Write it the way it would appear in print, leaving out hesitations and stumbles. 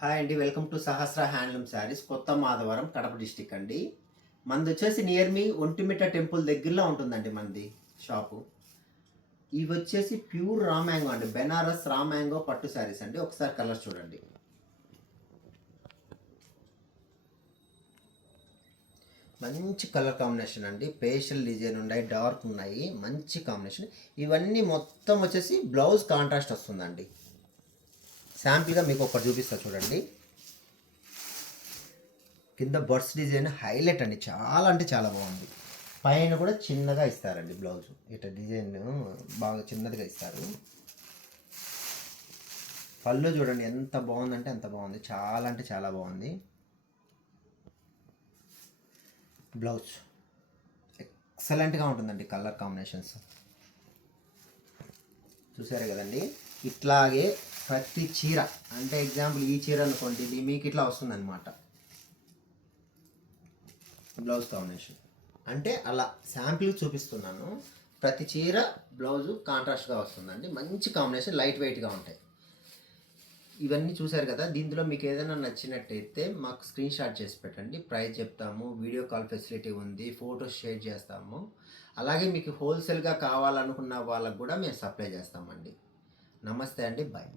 Hi అండి, welcome to Sahasra handloom saris, కొత్త Madhavaram, Kadapa district అండి. మనది వచ్చేసి నియర్ మీ ఒంటిమిట్ట టెంపుల్ దగ్గరలో ఉంటుందండి మనది షాపు. ఇవి వచ్చేసి ప్యూర్ రా మ్యాంగో అండి, బెనారస్ రా మ్యాంగో పట్టు శారీస్ అండి. ఒకసారి కలర్ చూడండి, మంచి కలర్ కాంబినేషన్ అండి. పేషల్ డిజైన్ ఉన్నాయి, డార్క్ ఉన్నాయి, మంచి కాంబినేషన్. ఇవన్నీ మొత్తం వచ్చేసి బ్లౌజ్ కాంట్రాస్ట్ వస్తుందండి. శాంపిల్గా మీకు ఒకటి చూపిస్తా చూడండి. కింద బర్డ్స్ డిజైన్ హైలైట్ అండి, చాలా అంటే చాలా బాగుంది. పైన కూడా చిన్నగా ఇస్తారండి బ్లౌజ్, ఇట్లా డిజైన్ బాగా చిన్నదిగా ఇస్తారు. పళ్ళు చూడండి ఎంత బాగుందంటే ఎంత బాగుంది, చాలా అంటే చాలా బాగుంది. బ్లౌజ్ ఎక్సలెంట్గా ఉంటుందండి. కలర్ కాంబినేషన్స్ చూసారు కదండి. ఇట్లాగే ప్రతి చీర, అంటే ఎగ్జాంపుల్ ఈ చీర అనుకోండి, ఇది మీకు ఇట్లా వస్తుందన్నమాట బ్లౌజ్ కాంబినేషన్. అంటే అలా శాంపిల్ చూపిస్తున్నాను. ప్రతి చీర బ్లౌజు కాంట్రాస్ట్గా వస్తుందండి. మంచి కాంబినేషన్, లైట్ వెయిట్గా ఉంటాయి. ఇవన్నీ చూసారు కదా. దీంట్లో మీకు ఏదైనా నచ్చినట్టయితే మాకు స్క్రీన్ షాట్ చేసి పెట్టండి, ప్రైస్ చెప్తాము, వీడియో కాల్ ఫెసిలిటీ ఉంది, ఫొటోస్ షేర్ చేస్తాము. అలాగే మీకు హోల్సేల్గా కావాలనుకున్న వాళ్ళకు కూడా మేము సప్లై చేస్తామండి. నమస్తే అండి, బాయ్.